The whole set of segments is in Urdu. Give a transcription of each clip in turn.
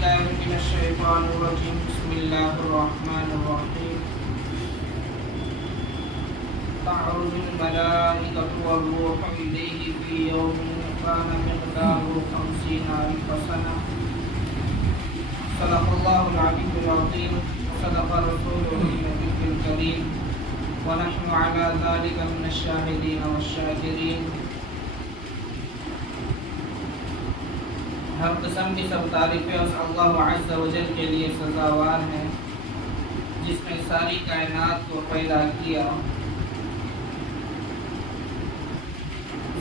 بالله من الشيطان الرجيم بسم الله الرحمن الرحيم تعرج الملائكة والروح إليه في يوم كان مقداره 50,000 سنة صدق الله العلي العظيم وصدق رسوله النبي الكريم ونحن على ذلك من الشاهدين والشاكرين. ہر قسم کی سب تعریفیں اس اللہ عز و جل کے لیے سزاوار ہیں جس نے ساری کائنات کو پیدا کیا،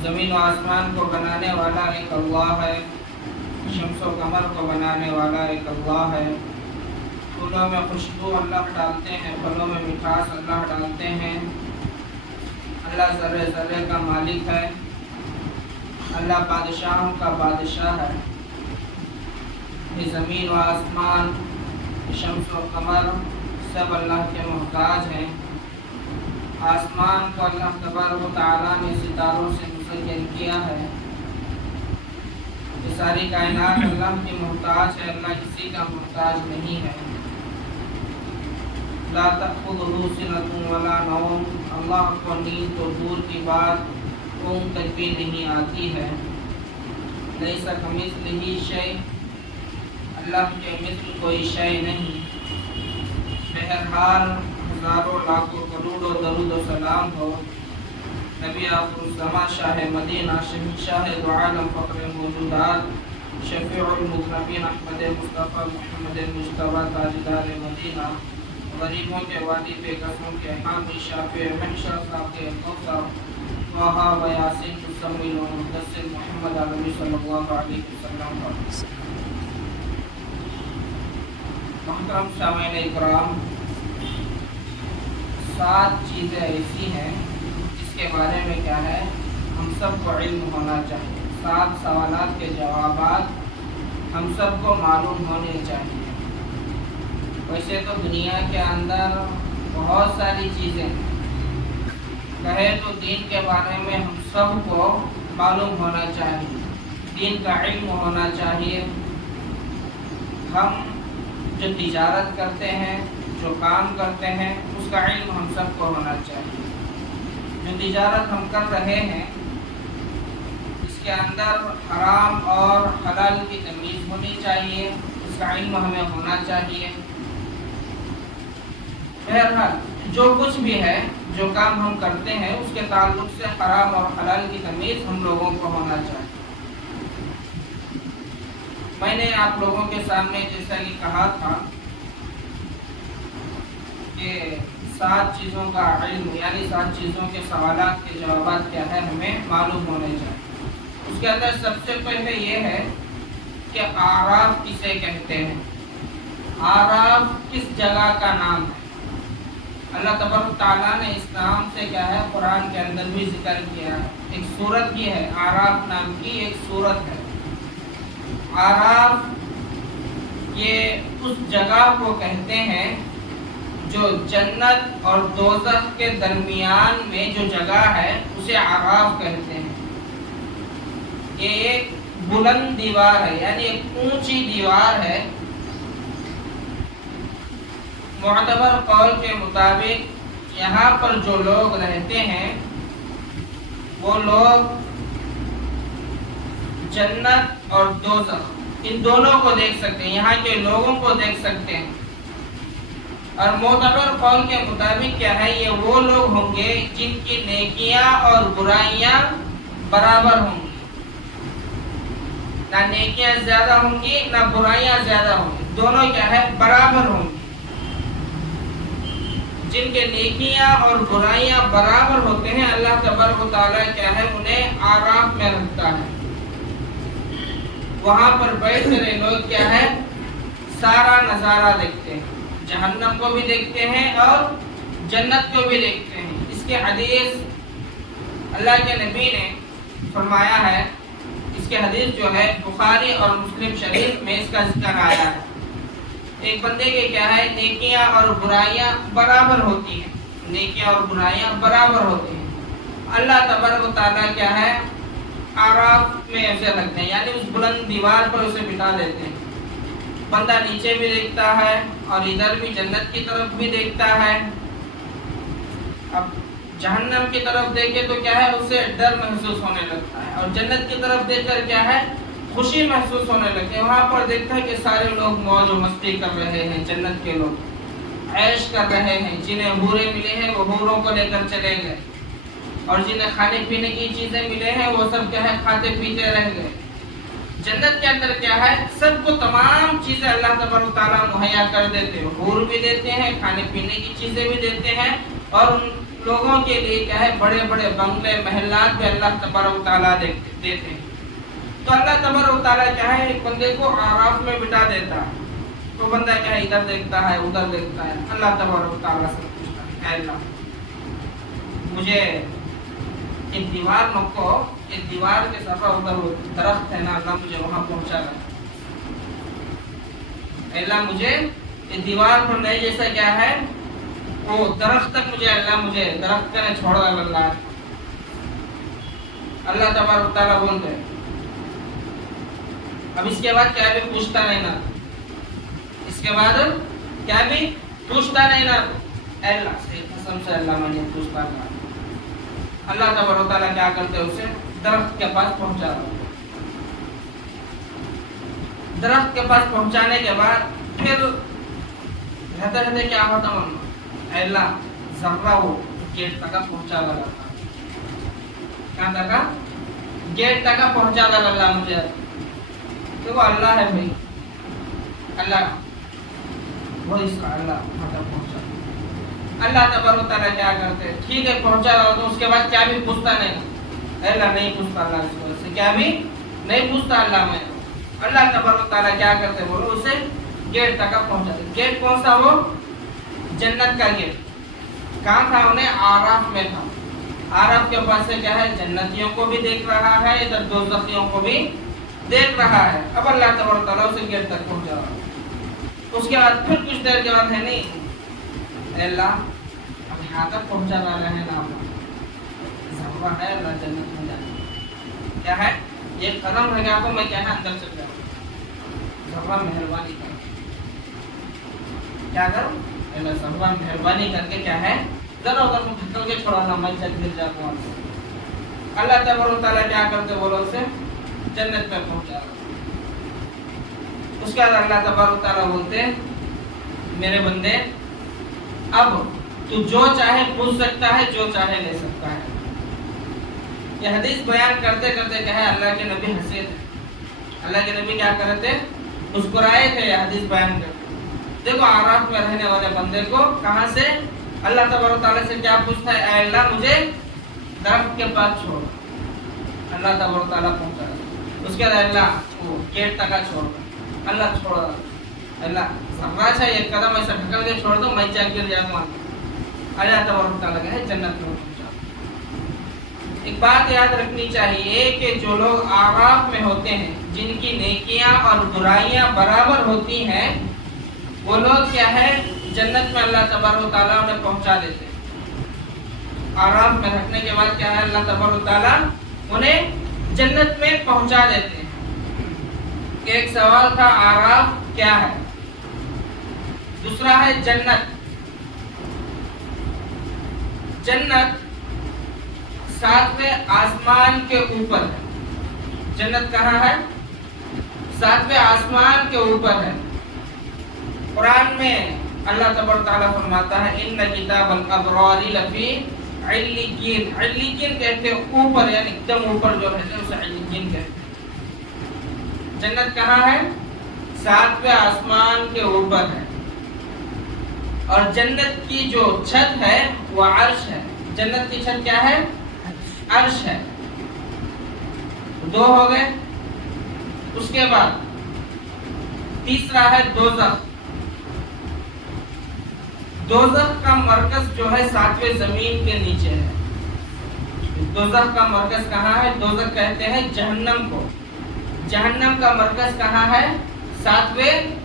زمین و آسمان کو بنانے والا ایک اللہ ہے، شمس و قمر کو بنانے والا ایک اللہ ہے، پھولوں میں خوشبو اللہ ڈالتے ہیں، پھلوں میں مٹھاس اللہ ڈالتے ہیں، اللہ ذرے ذرے کا مالک ہے، اللہ بادشاہوں کا بادشاہ ہے. یہ زمین و آسمان، شمس و قمر سب اللہ کے محتاج ہیں. آسمان کو اللہ تبارک و تعالیٰ نے ستاروں سے مزین کیا ہے. یہ ساری کائنات اللہ کی محتاج ہے، اللہ کسی کا محتاج نہیں ہے. لا تأخذہ سنۃ ولا نوم، اللہ کو نیند تو دور کی بات اونگ تک بھی نہیں آتی ہے. لیس کمثلہ شیء، اللہ کے مثل کوئی شے نہیں. بہرحال ہزاروں لاکھوں کروڑوں درود و سلام ہو نبی آخر الزمان شاہ مدینہ، شہنشاہ دو عالم، فخر موجودات، شفیع المذنبین، احمد مصطفیٰ محمد مجتبیٰ، تاجدار مدینہ، غریبوں کے وادی پہ قسموں کے حامی، شافع محشر، ساقی کوثر، طٰہٰ و یاسین، مزمل و مدثر، محمد عربی صلی اللہ علیہ وسلم پر. محترم سامعین اکرام، 7 چیزیں ایسی ہیں جس کے بارے میں کیا ہے ہم سب کو علم ہونا چاہیے. 7 سوالات کے جوابات ہم سب کو معلوم ہونے چاہیے. ویسے تو دنیا کے اندر بہت ساری چیزیں کہے تو دین کے بارے میں ہم سب کو معلوم ہونا چاہیے، دین کا علم ہونا چاہیے. ہم جو تجارت کرتے ہیں، جو کام کرتے ہیں، اس کا علم ہم سب کو ہونا چاہیے. جو تجارت ہم کر رہے ہیں اس کے اندر حرام اور حلال کی تمیز ہونی چاہیے، اس کا علم ہمیں ہونا چاہیے. بہرحال جو کچھ بھی ہے، جو کام ہم کرتے ہیں، اس کے تعلق سے حرام اور حلال کی تمیز ہم لوگوں کو ہونا چاہیے. میں نے آپ لوگوں کے سامنے جیسا کہ کہا تھا کہ 7 چیزوں کا علم، یعنی 7 چیزوں کے سوالات کے جوابات کیا ہے ہمیں معلوم ہونے چاہیے. اس کے اندر سب سے پہلے یہ ہے کہ اعراف کسے کہتے ہیں. اعراف کس جگہ کا نام ہے؟ اللہ تبارک تعالیٰ نے اس نام سے کیا ہے قرآن کے اندر بھی ذکر کیا ہے. ایک سورت کی ہے، اعراف نام کی ایک سورت ہے. اعراف یہ اس جگہ کو کہتے ہیں جو جنت اور دوزخ کے درمیان میں جو جگہ ہے اسے اعراف کہتے ہیں. یہ ایک بلند دیوار ہے، یعنی ایک اونچی دیوار ہے. معتبر قول کے مطابق یہاں پر جو لوگ رہتے ہیں وہ لوگ جنت اور دوزخ ان دونوں کو دیکھ سکتے ہیں، یہاں کے لوگوں کو دیکھ سکتے ہیں. اور معتبر قول کے مطابق کیا ہے یہ وہ لوگ ہوں گے جن کی نیکیاں اور برائیاں برابر ہوں گی. نہ نیکیاں زیادہ ہوں گی نہ برائیاں زیادہ ہوں گی، دونوں کیا ہے برابر ہوں گی. جن کے نیکیاں اور برائیاں برابر ہوتے ہیں اللہ تبارک و تعالیٰ کیا ہے انہیں اعراف میں رکھتا ہے. وہاں پر بیٹھ کر لوگ کیا ہے سارا نظارہ دیکھتے ہیں، جہنم کو بھی دیکھتے ہیں اور جنت کو بھی دیکھتے ہیں. اس کے حدیث اللہ کے نبی نے فرمایا ہے، اس کے حدیث جو ہے بخاری اور مسلم شریف میں اس کا ذکر آیا ہے. ایک بندے کے کیا ہے نیکیاں اور برائیاں برابر ہوتی ہیں، نیکیاں اور برائیاں برابر ہوتی ہیں. اللہ تبارک و تعالیٰ کیا ہے اعراف میں ایسے رکھتے ہیں، یعنی اس بلند دیوار پر اسے بٹھا دیتے ہیں. بندہ نیچے بھی دیکھتا ہے اور ادھر بھی جنت کی طرف بھی دیکھتا ہے. اب جہنم کی طرف دیکھے تو کیا ہے اسے ڈر محسوس ہونے لگتا ہے, اور جنت کی طرف دیکھ کر کیا ہے خوشی محسوس ہونے لگتی ہے. وہاں پر دیکھتا ہے کہ سارے لوگ موج و مستی کر رہے ہیں, جنت کے لوگ عیش کر رہے ہیں, جنہیں حوریں ملے ہیں وہ حوروں کو لے کر چلے گئے, اور جنہیں کھانے پینے کی چیزیں ملے ہیں وہ سب کیا ہے کھاتے پیتے رہ گئے. جنت کے اندر کیا ہے سب کو تمام چیزیں اللہ تبارک و تعالیٰ مہیا کر دیتے ہیں, حور بھی دیتے ہیں, کھانے پینے کی چیزیں بھی دیتے ہیں, اور ان لوگوں کے لیے کیا ہے بڑے بڑے بنگلے محلات بھی اللہ تبارک و تعالیٰ دیتے ہیں. تو اللہ تبارک و تعالیٰ کیا ہے ایک بندے کو آراف میں بٹا دیتا ہے, تو بندہ کیا ہے ادھر دیکھتا ہے ادھر دیکھتا ہے. اللہ تبارک و تعالیٰ سے پوچھتا ہے اے اللہ مجھے ایک دیوار کو, ایک دیوار کے سفر ادھر درخت ہے نا اللہ مجھے وہاں پہنچا رہا ہے. اللہ مجھے ایک دیوار پر نہیں جیسا کیا ہے وہ درخت تک مجھے اللہ مجھے درخت کا نہیں چھوڑا اللہ. اللہ تبارک و تعالیٰ بول گئے. اب اس کے بعد کیا بھی پوچھتا نہیں نا, اس کے بعد کیا بھی پوچھتا نہیں نا. اللہ سے قسم سے اللہ مجھے پوچھتا نہیں. اللہ تبارک و تعالیٰ کیا کرتے اسے درخت کے پاس پہنچا دو. درخت کے پاس پہنچانے کے بعد پھر رہتے رہتے کیا ہوتا من اے اللہ ذرہ وہ گیٹ تک پہنچا دو. کہاں تک گیٹ تک پہنچا دو اللہ مجھے. دیکھو اللہ ہے بھائی, اللہ وہ اس کا اللہ وہاں تک پہنچا. اللہ تبارک و تعالیٰ کیا کرتے ٹھیک ہے پہنچا رہا تو اس کے بعد کیا بھی پوچھتا نہیں. اللہ نہیں پوچھتا اللہ سے کیا بھی نہیں پوچھتا اللہ میں. اللہ تبارک و تعالیٰ کیا کرتے بولو اسے گیٹ تک پہنچاتے. گیٹ کون سا وہ جنت کا گیٹ. کہاں تھا انہیں آراف میں تھا. آراف کے پاس سے کیا ہے جنتیوں کو بھی دیکھ رہا ہے ادھر دوزخیوں کو بھی دیکھ رہا ہے. اب اللہ تبارک و تعالیٰ اسے گیٹ تک پہنچا رہا. اس کے بعد پھر کچھ دیر کے بعد ہے نہیں اللہ اب یہاں تک پہنچا رہا ہے نا ذرہ ہے اللہ جنت میں جانا کیا ہے ایک قدم رہ گیا تو میں کیا ہے اندر چل جاؤں. ذرہ مہربانی کر کیا کروں اللہ ذرہ مہربانی کر کے کیا ہے ذرا ادھر کو دھکل کے چھوڑا نا میں جب گر جاتا ہوں. اللہ تبارک و تعالیٰ کیا کرتے بولو اسے جنت میں پہنچا رہا. اس کے بعد اللہ تبارک و تعالیٰ بولتے میرے بندے اب تو جو چاہے پوچھ سکتا ہے جو چاہے لے سکتا ہے. یہ حدیث بیان کرتے کرتے کہے اللہ کے نبی ہنسے تھے. اللہ کے نبی کیا کرتے مسکرائے تھے یہ حدیث بیان کرتے. دیکھو آراف میں رہنے والے بندے کو کہاں سے اللہ تبارک و تعالیٰ سے کیا پوچھتا ہے اے اللہ مجھے درخت کے پاس چھوڑ. اللہ تبارک و تعالیٰ پہنچا. اس کے بعد اللہ وہ گیٹ تک چھوڑ. اللہ چھوڑا. اللہ ذرہ سے ایک قدم ایسا ڈھکل کے چھوڑ دو میں چاہ گر جاتا ہوں. اللہ تبارک و تعالیٰ کہے جنت میں پہنچا. ایک بات یاد رکھنی چاہیے کہ جو لوگ آراف میں ہوتے ہیں جن کی نیکیاں اور برائیاں برابر ہوتی ہیں وہ لوگ کیا ہے جنت میں اللہ تبارک و تعالیٰ انہیں پہنچا دیتے ہیں. آراف میں رکھنے کے بعد کیا ہے اللہ تبارک و تعالیٰ انہیں جنت میں پہنچا دیتے ہیں. ایک سوال تھا آراف کیا ہے, دوسرا ہے جنت. جنت ساتویں آسمان کے اوپر ہے. جنت کہاں ہے ساتویں آسمان کے اوپر ہے. قرآن میں اللہ تبارک تعالیٰ فرماتا ہے ان کتاب الابرار لفی علیین. علیین کہتے ہیں اوپر یعنی ایک دم اوپر جو رہتے ہیں اسے علیین کہتے ہیں. جنت کہاں ہے ساتویں آسمان کے اوپر ہے. اور جنت کی جو چھت ہے وہ عرش ہے. جنت کی چھت کیا ہے عرش ہے. دو ہو گئے. اس کے بعد تیسرا ہے دوزخ. دوزخ کا مرکز جو ہے ساتویں زمین کے نیچے ہے. دوزخ کا مرکز کہاں ہے؟ دوزخ کہتے ہیں جہنم کو. جہنم کا مرکز کہاں ہے؟ ساتویں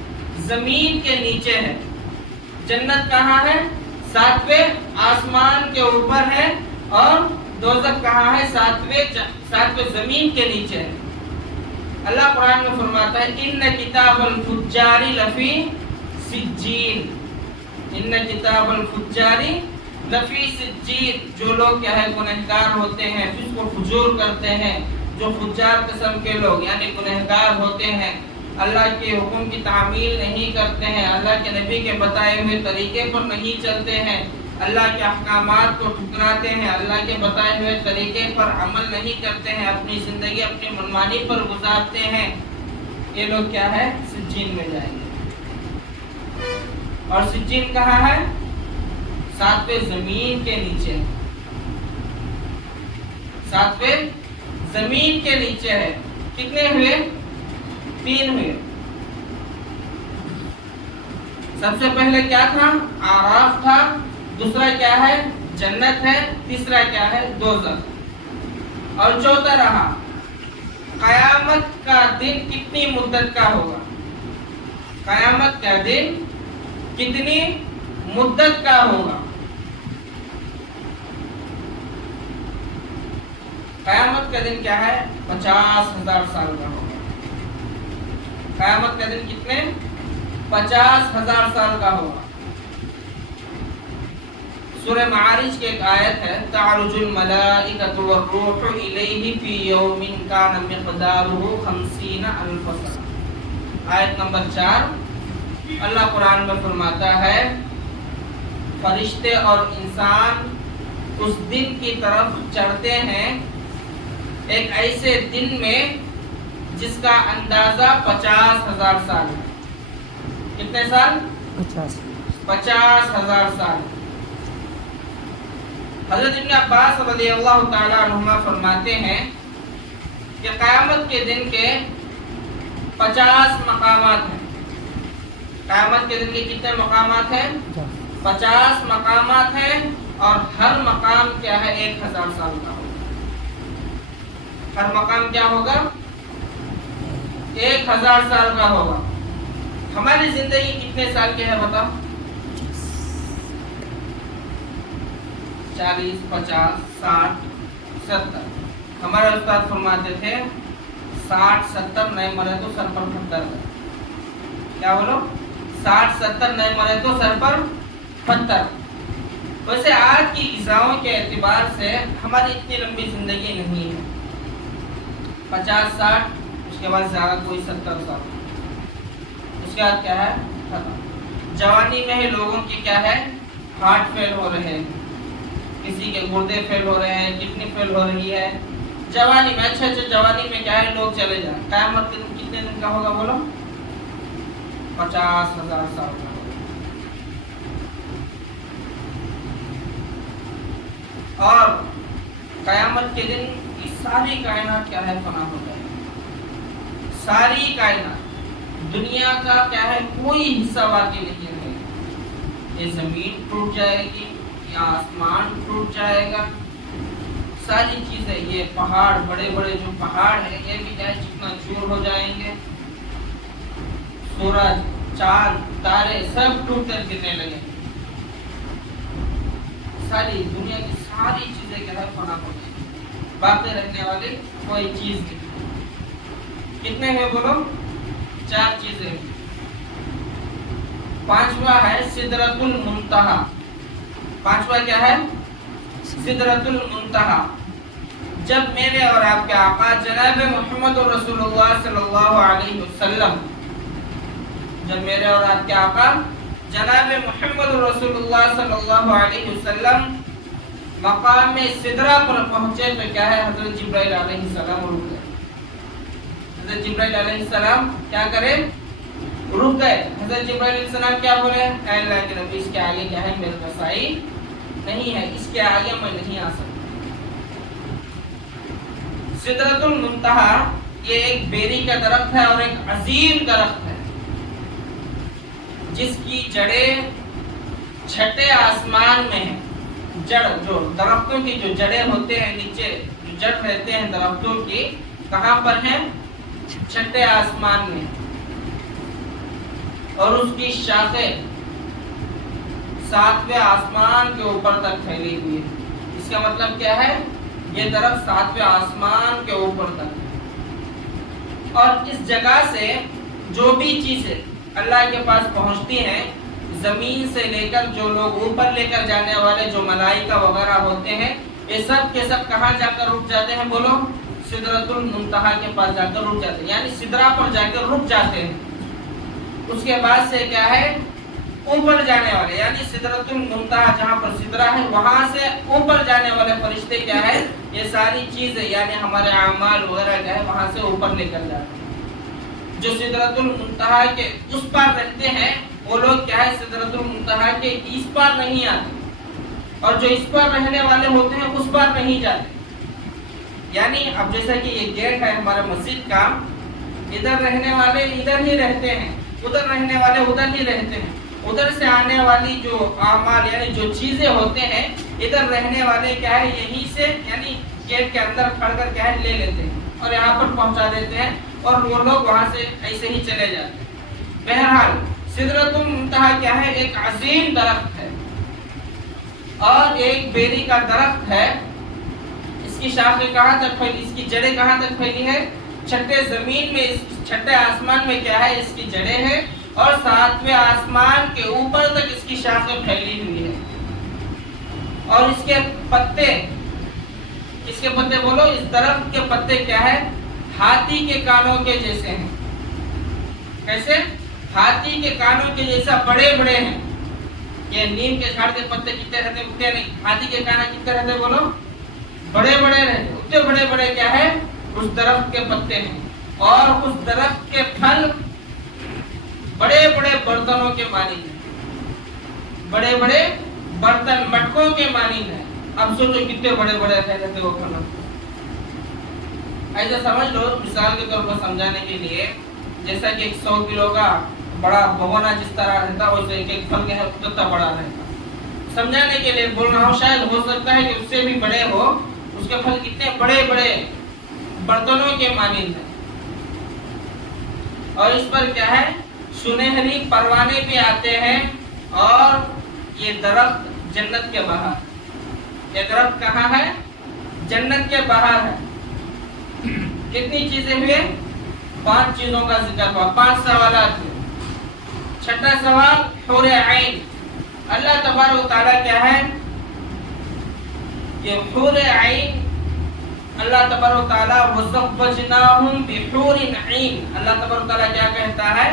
زمین کے نیچے ہے. جنت کہاں ہے؟ ساتویں آسمان کے اوپر ہے. اور دوزخ کہاں ہے؟ ساتویں زمین کے نیچے ہے. اللہ قرآن میں فرماتا ہے ان کتاب الفجار لفی سجین، ان کتاب الفجار لفی سجین، جو لوگ کیا ہے گنہگار ہوتے ہیں، فسق و فجور کرتے ہیں، جو فجار قسم کے لوگ یعنی گنہگار ہوتے ہیں، اللہ کے حکم کی تعمیل نہیں کرتے ہیں، اللہ کے نبی کے بتائے ہوئے طریقے پر نہیں چلتے ہیں، اللہ کے احکامات کو ٹھکراتے ہیں، اللہ کے بتائے ہوئے طریقے پر عمل نہیں کرتے ہیں، اپنی زندگی اپنی منمانی پر گزارتے ہیں، یہ لوگ کیا ہے سجین میں جائیں گے۔ اور سجین کہاں ہے؟ ساتویں زمین کے نیچے، ساتویں زمین کے نیچے ہے۔ کتنے ہوئے؟ 3 ہوئے۔ سب سے پہلے کیا تھا؟ آراف تھا، دوسرا کیا ہے؟ جنت ہے، تیسرا کیا ہے؟ دوزخ، اور چوتھا رہا قیامت کا دن کتنی مدت کا ہوگا؟ قیامت کا دن کتنی مدت کا ہوگا؟ قیامت کا دن کیا ہے؟ 50,000 سال کا ہوگا۔ قیامت کا دن کتنے؟ 50,000 سال کا ہوگا۔ سورہ معارج کی ایک آیت ہے تعرج الملائکۃ والروح الیہ فی یوم کان مقدارہ 50,000 سنہ، آیت نمبر 4۔ اللہ قرآن میں فرماتا ہے فرشتے اور انسان اس دن کی طرف چڑھتے ہیں ایک ایسے دن میں جس کا اندازہ 50,000 سال ہے۔ کتنے سال؟ 50,000 سال۔ حضرت ابن عباس رضی اللہ تعالی عنہما فرماتے ہیں کہ قیامت کے دن کے 50 مقامات ہیں۔ قیامت کے دن کے کتنے مقامات ہیں؟ 50 مقامات ہیں، اور ہر مقام کیا ہے 1,000 سال کا ہوگا۔ ہر مقام کیا ہوگا؟ 1,000 سال کا ہوگا۔ ہماری زندگی کتنے سال کی ہے بتاؤ؟ 40 50 60 70۔ ہمارے استاد فرماتے تھے 60 70 نہیں مرے تو سر پر پتھر۔ کیا بولو؟ 60 70 نہیں مرے تو سر پر پتھر۔ ویسے آج کی غذاؤں کے اعتبار سے ہماری اتنی لمبی زندگی نہیں ہے، 50 60، اس کے بعد زیادہ کوئی 70 سال، اس کے بعد کیا ہے ختم۔ جوانی میں ہی لوگوں کی کیا ہے ہارٹ فیل ہو رہے ہیں، کسی کے گردے فیل ہو رہے ہیں، کڈنی فیل ہو رہی ہے جوانی میں۔ اچھا جوانی میں کیا ہے لوگ چلے جائیں۔ قیامت کے دن کتنے دن کا ہوگا بولو؟ 50,000 سال کا ہوگا۔ اور قیامت کے دن کی ساری کائنات کیا ہے فنا ہو جائے گی۔ ساری کائنات، دنیا کا کیا ہے کوئی حصہ باقی نہیں رہے گا۔ یہ زمین ٹوٹ جائے گی، یہ آسمان ٹوٹ جائے گا، ساری چیزیں، یہ پہاڑ بڑے بڑے جو پہاڑ ہیں یہ بھی کیا ہے چکنا چور ہو جائیں گے، سورج چاند تارے سب ٹوٹ کر گرنے لگیں گے، ساری دنیا کی ساری چیزیں کیا ہے فنا ہو جائیں گی، باقی رہنے والی کوئی چیز نہیں۔ کتنے ہیں بولو؟ 4 چیزیں۔ پانچواں ہے سدرۃ المنتہا۔ پانچواں کیا ہے؟ سدرۃ المنتہا۔ جب میرے اور آپ کے آقا جناب محمد رسول اللہ صلی اللہ علیہ وسلم، جب میرے اور آپ کے آقا جناب محمد رسول اللہ صلی اللہ علیہ وسلم مقام سدرہ پر پہنچے تو کیا ہے حضرت جبرائیل علیہ السلام رک گئے۔ حضرت جبرائیل علیہ السلام کیا کرے؟ رک گئے۔ حضرت جبرائیل علیہ السلام کیا بولے؟ اے اللہ کے نبی اس کے آگے کیا ہے میرے رسائی نہیں ہے، اس کے آگے میں نہیں آ سکتا۔ سدرۃ المنتہا یہ ایک بیری کا درخت ہے اور ایک عظیم درخت ہے جس کی جڑیں چھٹے آسمان میں ہیں۔ جڑ جو درختوں کی جو جڑیں ہوتے ہیں نیچے جو جڑ رہتے ہیں درختوں کی کہاں پر ہیں؟ چھٹے آسمان میں، اور اس کی شاخیں 7ویں آسمان کے اوپر تک پھیلی ہوئی ہے۔ اس کا مطلب کیا ہے؟ یہ درخت 7ویں آسمان کے اوپر تک ہے۔ اور اس جگہ سے جو بھی چیزیں اللہ کے پاس پہنچتی ہیں، زمین سے لے کر جو لوگ اوپر لے کر جانے والے جو ملائکہ وغیرہ ہوتے ہیں، یہ سب کے سب کہاں جا کر رک جاتے ہیں؟ بولو، سدرۃ المنتہا کے پاس جا کر رک جاتے ہیں، یعنی سدرہ پر جا کر رک جاتے ہیں۔ اس کے بعد سے کیا ہے؟ اوپر جانے والے، یعنی سدرۃ المنتہا جہاں پر سدرہ ہے وہاں سے اوپر جانے والے فرشتے کیا ہے؟ یہ ساری چیزیں یعنی ہمارے اعمال وغیرہ کیا ہے وہاں سے اوپر لے کر جاتے ہیں۔ جو سدرۃ المنتہا کے اس پار رہتے ہیں وہ لوگ کیا ہے؟ سدرۃ المنتہا کے اس پار نہیں آتے، اور جو اس پر رہنے والے ہوتے ہیں اس پر نہیں جاتے۔ یعنی اب جیسا کہ یہ گیٹ ہے ہمارا مسجد کا، ادھر رہنے والے ادھر ہی رہتے ہیں، ادھر رہنے والے ادھر ہی رہتے ہیں، ادھر سے آنے والی جو اعمال یعنی جو چیزیں ہوتے ہیں ادھر رہنے والے کیا ہے یہیں سے یعنی گیٹ کے اندر کھڑ کر کیا ہے لے لیتے ہیں اور یہاں پر پہنچا دیتے ہیں، اور وہ لوگ وہاں سے ایسے ہی چلے جاتے ہیں۔ بہرحال سدرۃ المنتہا کیا ہے؟ ایک عظیم درخت ہے اور ایک بیری کا درخت ہے۔ اس کی شاخیں کہاں تک پھیلی، اس کی جڑیں کہاں تک پھیلی ہے؟ چھٹے زمین میں، چھٹے آسمان میں کیا ہے اس کی جڑیں ہیں، اور ساتویں آسمان کے اوپر تک اس کی شاخیں پھیلی ہوئی ہے۔ اور اس کے پتے، اس کے پتے بولو، اس درخت کے پتے کیا ہے؟ ہاتھی کے کانوں کے جیسے ہیں۔ کیسے؟ ہاتھی کے کانوں کے جیسا بڑے بڑے ہیں۔ یہ نیم کے جھاڑ کے پتے کتنے رہتے ہیں؟ اتنے نہیں۔ ہاتھی کے کانا کتنے رہتے بولو؟ بڑے بڑے رہتے، اتنے بڑے بڑے کیا ہے؟ اس درخت کے پتے ہیں، اور اس درخت کے پھل بڑے بڑے برتنوں کے مانند ہیں، بڑے بڑے برتن مٹکوں کے مانند ہیں۔ اب سوچو کتنے بڑے بڑے رہتے وہ پھل۔ ایسا سمجھ لو، مثال کے طور پر سمجھانے کے لیے، جیسا کہ 100 کلو کا بڑا بھگونا جس طرح رہتا ہے ویسے ایک پھل کے ہے اتنا بڑا رہتا۔ سمجھانے کے لیے بول رہا ہوں، شاید ہو سکتا ہے کہ اس سے بھی بڑے ہو، اس کے پھل کتنے بڑے بڑے برتنوں کے مانند ہیں، اور اس پر کیا ہے؟ سنہری پروانے بھی آتے ہیں۔ اور یہ درخت جنت کے باہر، یہ درخت کہاں ہے؟ جنت کے باہر ہے۔ کتنی چیزیں ہوئے؟ 5 چیزوں کا ذکر ہوا، 5 سوالات ہوئے۔ چھٹا سوال حور عین۔ اللہ تبارک و تعالیٰ کیا ہے کہ حور عین، اللہ تبارک و تعالیٰ وَزَوَّجْنَاهُمْ بِحُورٍ عِین، اللہ تبارک و تعالیٰ کیا کہتا ہے؟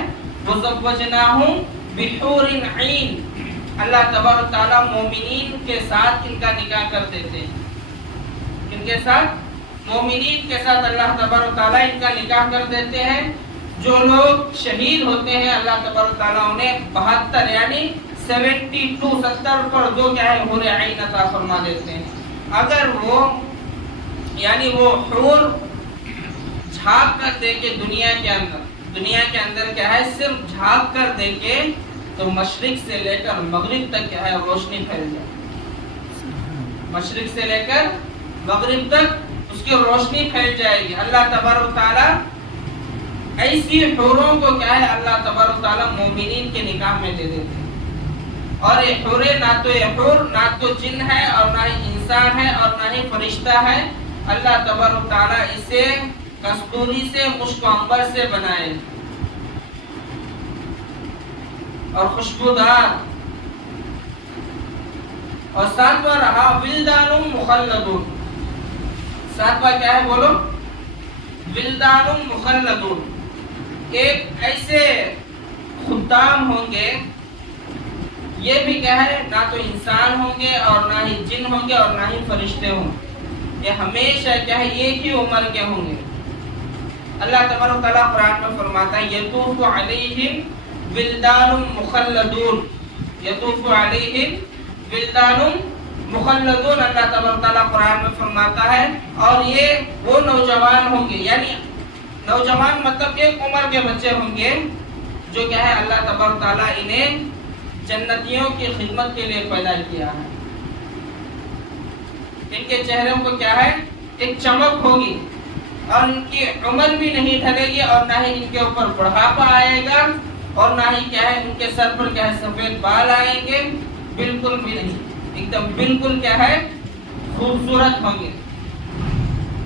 وَزَوَّجْنَاهُمْ بِحُورٍ عِین، اللہ تبارک و تعالیٰ مومنین کے ساتھ ان کا نکاح کر دیتے ہیں۔ ان کے ساتھ؟ مومنین کے ساتھ اللہ تبارک و تعالیٰ ان کا نکاح کر دیتے ہیں۔ جو لوگ شہید ہوتے ہیں اللہ تبارک و تعالیٰ انہیں 72 یعنی 70 پر جو کیا ہے حور عین عطا فرما دیتے ہیں۔ اگر وہ یعنی وہ حور جھانک کر دیکھے دنیا کے اندر کیا ہے صرف جھانک کر دیکھے تو مشرق سے لے کر مغرب تک کیا ہے روشنی پھیل جائے، مشرق سے لے کر مغرب تک اس کی روشنی پھیل جائے گی۔ اللہ تبارک و تعالیٰ ایسی حوروں کو کیا ہے اللہ تبارک و تعالیٰ مومنین کے نکاح میں دے دیتے ہیں۔ اور یہ حوریں نہ تو یہ حور نہ تو جن ہے اور نہ ہی انسان ہے اور نہ ہی فرشتہ ہے، اللہ تبارک و تعالیٰ اسے کستوری سے مشک و عنبر سے بنائے اور خوشبودار۔ اور ساتواں رہا ولدان مخلدون، ساتواں کیا ہے بولو؟ ولدان مخلدون، ایک ایسے خدام ہوں گے، یہ بھی کیا ہے نہ تو انسان ہوں گے اور نہ ہی جن ہوں گے اور نہ ہی فرشتے ہوں گے، یہ ہمیشہ کیا ہے ایک ہی عمر کے ہوں گے۔ اللہ تبارک و تعالیٰ قرآن میں فرماتا ہے یطوف علیہم ولدان مخلدون، یطوف علیہم ولدان مخلدون، اللہ تبارک و تعالیٰ قرآن میں فرماتا ہے، اور یہ وہ نوجوان ہوں گے، یعنی نوجوان مطلب ایک عمر کے بچے ہوں گے جو کیا ہے اللہ تبارک و تعالیٰ انہیں جنتیوں کی خدمت کے لیے پیدا کیا ہے۔ ان کے چہروں کو کیا ہے ایک چمک ہوگی، اور ان کی عمر بھی نہیں ڈھلے گی، اور نہ ہی ان کے اوپر بڑھاپا آئے گا، اور نہ ہی کیا ہے ان کے سر پر کیا ہے سفید بال آئیں گے، بالکل بھی نہیں، ایک دم بالکل کیا ہے خوبصورت ہوں گے۔